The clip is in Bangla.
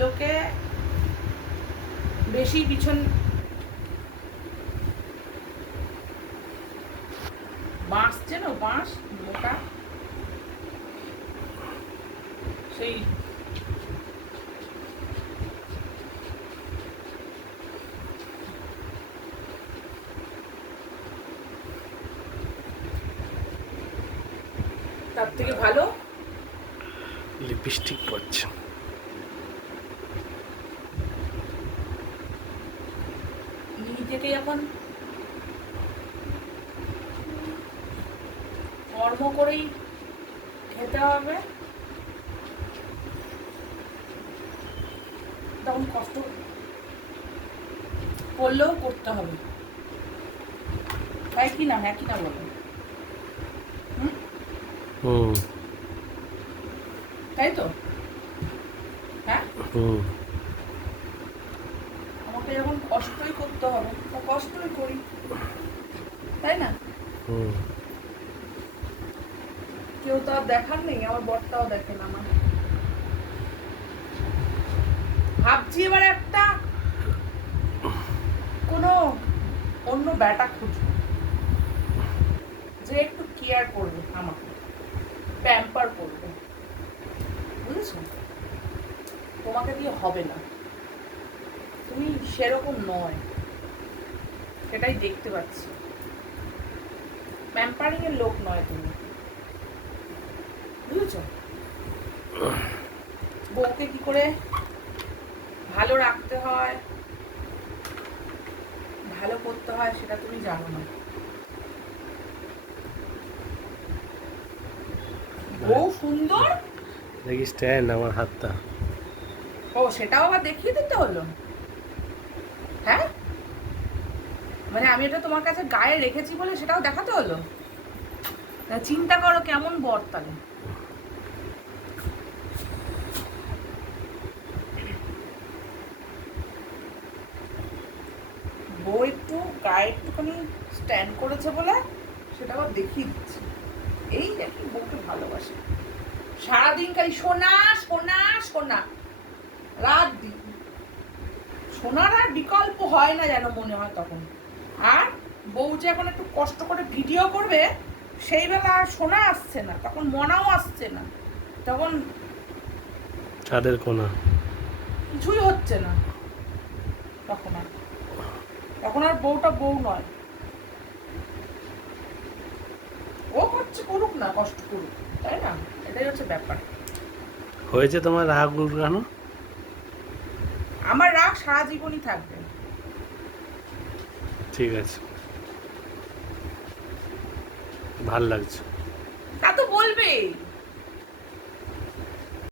লোকে বেশি পিছন বাঁশ, চেনো বাঁশ মোটা সেই তার থেকে ভালো লিপস্টিক পড়ছে। নিজেকে যখন কর্ম করেই খেতে হবে তখন কষ্ট করলেও করতে হবে। হ্যাঁ কি না, হ্যাঁ কি না বলো? তাই তো? হ্যাঁ, আমাকে যখন কষ্টই করতে হবে তো কষ্টই করি, তাই না? কেউ তো আর দেখার নেই, আমার বরটাও দেখেন আমার। ভাবছি এবার একটা কোনো অন্য ব্যাটা খুঁজবো যে একটু কেয়ার করবে, আমাকে প্যাম্পার করবে, বুঝেছো? তোমাকে দিয়ে হবে না, তুমি সেরকম নয়, সেটাই দেখতে পাচ্ছি। প্যাম্পারিং এর লোক নয় তুমি, বুঝেছো? বউকে কি করে ভালো রাখতে হয়, ভালো করতে হয় সেটা তুমি জানো না। বউ সুন্দর দেখি স্ট্যান্ড আমার হাতটা। ও, সেটাও আবার দেখিয়ে দিতে হলো? হ্যাঁ, মানে আমি এটা তোমার কাছে গায়ে রেখেছি বলে সেটাও দেখাতে হলো? চিন্তা করো কেমন বর তাহলে। বউ একটু গায়ে একটুখানি স্ট্যান্ড করেছে বলে সেটা আবার দেখিয়ে দিচ্ছে। এই দেখি বউকে ভালোবাসে, সারাদিন খালি সোনা সোনা সোনা, রাত দিন সোনার আর বিকল্প হয় না যেন মনে হয় তখন। আর বউ যে এখন একটু কষ্ট করে ভিডিও করবে সেই বেলা আর সোনা আসছে না, তখন মনাও আসছে না, তখন চাঁদের কোনা কিছুই হচ্ছে না। তখন আর বউটা বউ নয়। ও করছে, করুক না, কষ্ট করুক, তাই না? এটাই হচ্ছে ব্যাপার। হয়েছে তোমার রাগ উঠগানো? আমার রাগ সারা জীবনই থাকবে। ঠিক আছে, ভাল লাগছে। তা তো বলবেই।